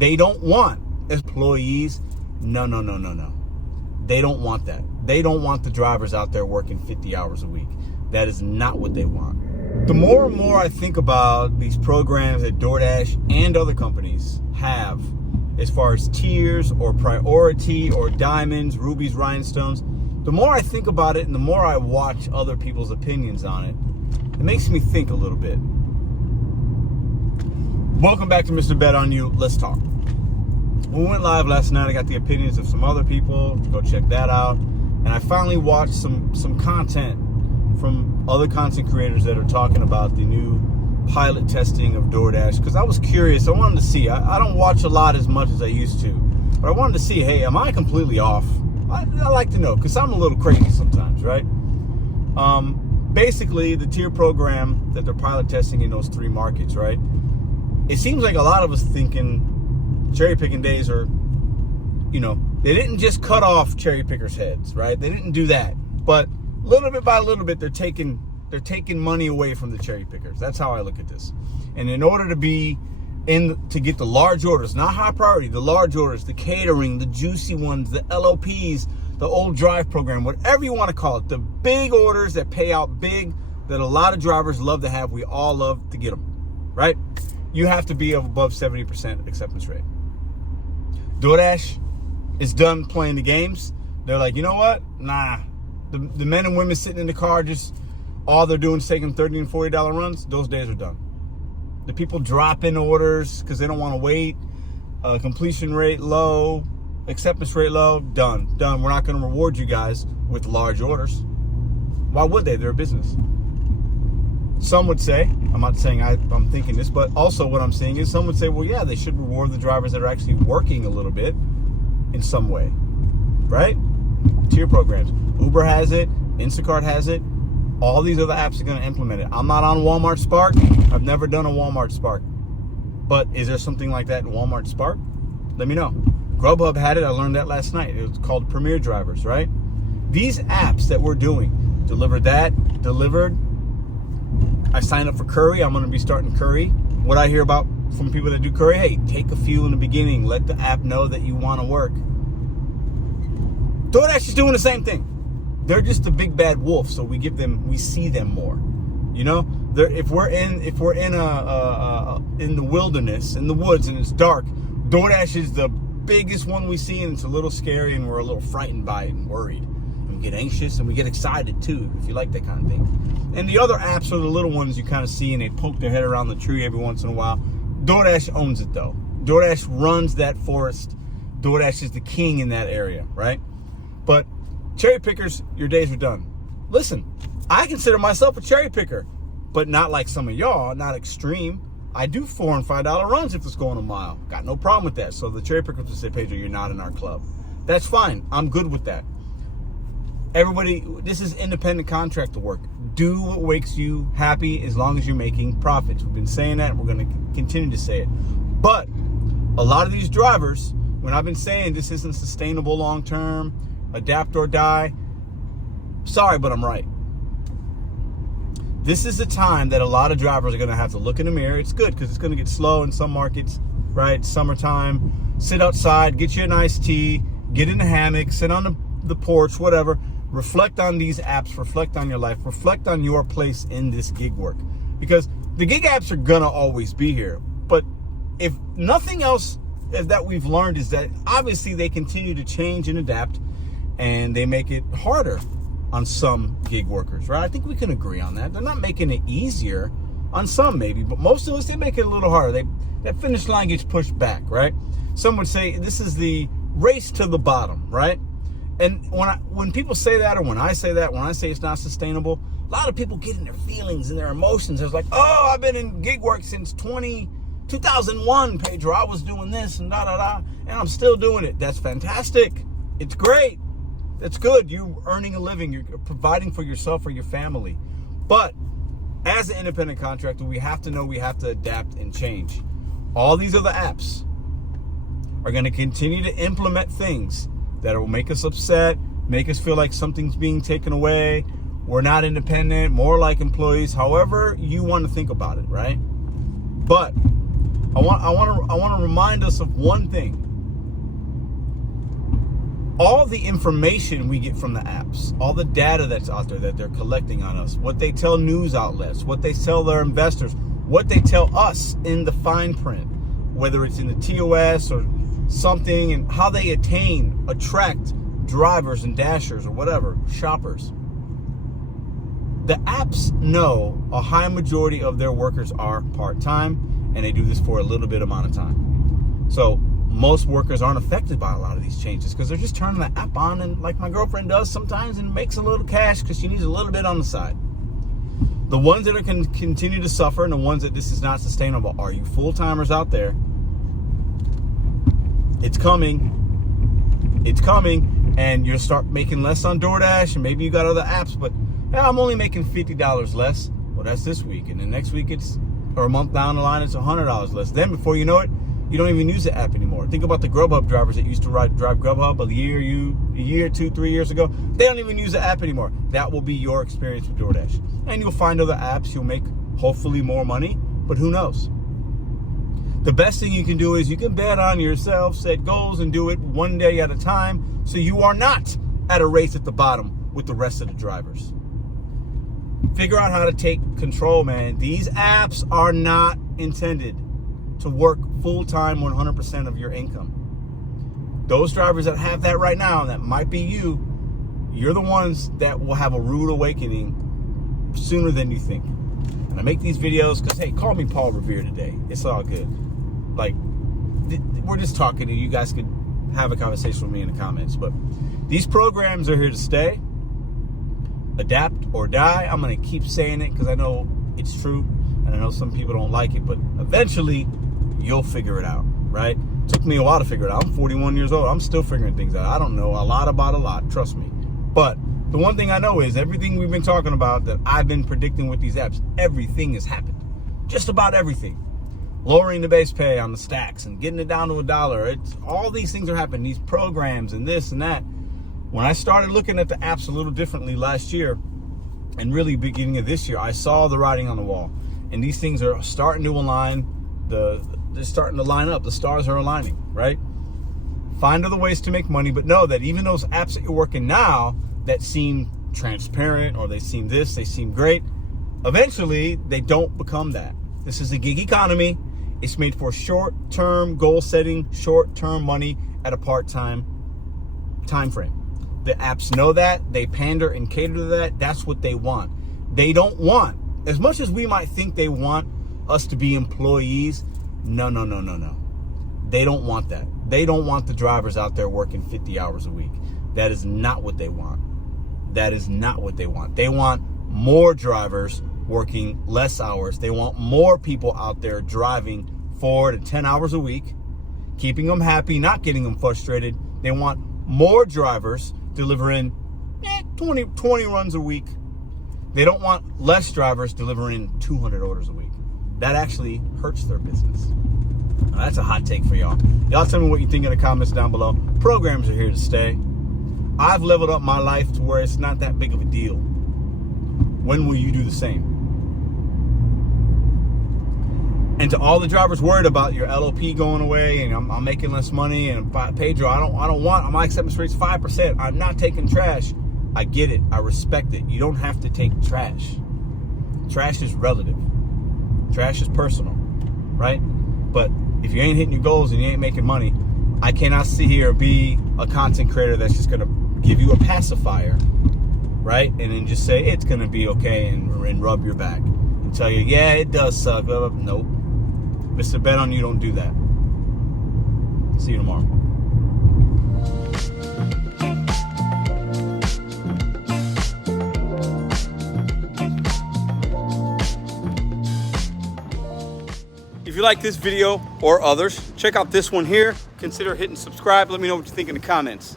They don't want employees. No. They don't want that. They don't want the drivers out there working 50 hours a week. That is not what they want. The more and more I think about these programs that DoorDash and other companies have, as far as tiers or priority or diamonds, rubies, rhinestones, the more I think about it and the more I watch other people's opinions on it, it makes me think a little bit. Welcome back to Mr. Bet on You. Let's talk. We went live last night. I got the opinions of some other people. Go check that out. And I finally watched some content from other content creators that are talking about the new pilot testing of DoorDash, because I was curious. I wanted to see. I don't watch a lot as much as I used to, but I wanted to see, hey, am I completely off? I like to know, because I'm a little crazy sometimes, right? Basically, the tier program that they're pilot testing in those 3 markets, right? It seems like a lot of us thinking cherry picking days are, they didn't just cut off cherry pickers' heads, right? They didn't do that, but little bit by little bit, they're taking money away from the cherry pickers. That's how I look at this. And in order to to get the large orders, not high priority, the large orders, the catering, the juicy ones, the LOPs, the old drive program, whatever you want to call it, the big orders that pay out big, that a lot of drivers love to have, we all love to get them, right? You have to be above 70% acceptance rate. DoorDash is done playing the games. They're like, you know what? Nah. The men and women sitting in the car, just all they're doing is taking $30 and $40 runs. Those days are done. The people drop in orders because they don't want to wait. Completion rate low. Acceptance rate low. Done. We're not going to reward you guys with large orders. Why would they? They're a business. Some would say, I'm not saying I'm thinking this, but also what I'm saying is some would say, well, yeah, they should reward the drivers that are actually working a little bit in some way, right? Tier programs. Uber has it. Instacart has it. All these other apps are going to implement it. I'm not on Walmart Spark. I've never done a Walmart Spark. But is there something like that in Walmart Spark? Let me know. Grubhub had it. I learned that last night. It was called Premier Drivers, right? These apps that we're doing, delivered. I signed up for Curri. I'm going to be starting Curri. What I hear about from people that do Curri, hey, take a few in the beginning. Let the app know that you want to work. DoorDash is doing the same thing. They're just the big bad wolf, so we see them more. If we're in the wilderness, in the woods, and it's dark, DoorDash is the biggest one we see, and it's a little scary, and we're a little frightened by it and worried. And we get anxious, and we get excited too, if you like that kind of thing. And the other apps are the little ones you kind of see, and they poke their head around the tree every once in a while. DoorDash owns it, though. DoorDash runs that forest. DoorDash is the king in that area, right? But cherry pickers, your days are done. Listen, I consider myself a cherry picker, but not like some of y'all, not extreme. I do $4 and $5 runs if it's going a mile. Got no problem with that. So the cherry pickers will say, Pedro, you're not in our club. That's fine. I'm good with that. Everybody, this is independent contractor work. Do what makes you happy as long as you're making profits. We've been saying that. We're going to continue to say it. But a lot of these drivers, when I've been saying this isn't sustainable long term, adapt or die, sorry, but I'm right. This is the time that a lot of drivers are going to have to look in the mirror. It's good because it's going to get slow in some markets, right? Summertime, sit outside, get you an iced tea, get in the hammock, sit on the porch, whatever. Reflect on these apps, reflect on your life, reflect on your place in this gig work. Because the gig apps are going to always be here. But if nothing else that we've learned is that obviously they continue to change and adapt, and they make it harder on some gig workers, right? I think we can agree on that. They're not making it easier on some, maybe, but most of us, they make it a little harder. That finish line gets pushed back, right? Some would say this is the race to the bottom, right? And when people say that, or when I say it's not sustainable, a lot of people get in their feelings and their emotions. It's like, oh, I've been in gig work since 2001, Pedro. I was doing this and and I'm still doing it. That's fantastic. It's great. That's good. You're earning a living. You're providing for yourself or your family. But as an independent contractor, we have to know we have to adapt and change. All these other apps are going to continue to implement things that will make us upset, make us feel like something's being taken away. We're not independent, more like employees, however you want to think about it, right? But I want to remind us of one thing. All the information we get from the apps, all the data that's out there that they're collecting on us, what they tell news outlets, what they tell their investors, what they tell us in the fine print, whether it's in the TOS or something, and how they attract drivers and dashers or whatever, shoppers. The apps know a high majority of their workers are part-time, and they do this for a little bit amount of time. So most workers aren't affected by a lot of these changes because they're just turning the app on, and like my girlfriend does sometimes, and makes a little cash because she needs a little bit on the side. The ones that are going to continue to suffer, and the ones that this is not sustainable, are you full-timers out there. It's coming, and you'll start making less on DoorDash, and maybe you got other apps, but yeah, I'm only making $50 less. Well, that's this week, and then next week or a month down the line, it's $100 less. Then before you know it, you don't even use the app anymore. Think about the Grubhub drivers that used to drive Grubhub a year, 2, 3 years ago. They don't even use the app anymore. That will be your experience with DoorDash. And you'll find other apps. You'll make hopefully more money, but who knows? The best thing you can do is you can bet on yourself, set goals, and do it one day at a time, so you are not at a race at the bottom with the rest of the drivers. Figure out how to take control, man. These apps are not intended to work full-time 100% of your income. Those drivers that have that right now, and that might be you're the ones that will have a rude awakening sooner than you think. And I make these videos because, hey, call me Paul Revere today. It's all good. Like, we're just talking, and you guys can have a conversation with me in the comments. But these programs are here to stay. Adapt or die. I'm going to keep saying it because I know it's true, and I know some people don't like it, but eventually you'll figure it out, right? It took me a while to figure it out. I'm 41 years old. I'm still figuring things out. I don't know a lot about a lot, trust me. But the one thing I know is everything we've been talking about that I've been predicting with these apps, everything has happened. Just about everything. Lowering the base pay on the stacks and getting it down to $1. It's all these things are happening. These programs and this and that. When I started looking at the apps a little differently last year, and really beginning of this year, I saw the writing on the wall. And these things are starting to align. They're starting to line up. The stars are aligning, right? Find other ways to make money, but know that even those apps that you're working now that seem transparent, or they seem this, they seem great, eventually they don't become that. This is a gig economy. It's made for short-term goal setting, short-term money at a part-time time frame. The apps know that. They pander and cater to that. That's what they want. They don't want, as much as we might think they want us to be employees, no. They don't want that. They don't want the drivers out there working 50 hours a week. That is not what they want. That is not what they want. They want more drivers working less hours. They want more people out there driving 4 to 10 hours a week, keeping them happy, not getting them frustrated. They want more drivers delivering 20 runs a week. They don't want less drivers delivering 200 orders a week. That actually hurts their business. Now, that's a hot take for y'all. Y'all tell me what you think in the comments down below. Programs are here to stay. I've leveled up my life to where it's not that big of a deal. When will you do the same? And to all the drivers worried about your LOP going away and I'm making less money, and Pedro, my acceptance rate's 5%. I'm not taking trash. I get it. I respect it. You don't have to take trash. Trash is relative. Trash is personal, right? But if you ain't hitting your goals and you ain't making money, I cannot sit here and be a content creator that's just going to give you a pacifier, right? And then just say it's going to be okay and rub your back and tell you, yeah, it does suck. Nope. Mr.BetonYou don't do that. See you tomorrow. If you like this video or others, check out this one here. Consider hitting subscribe. Let me know what you think in the comments.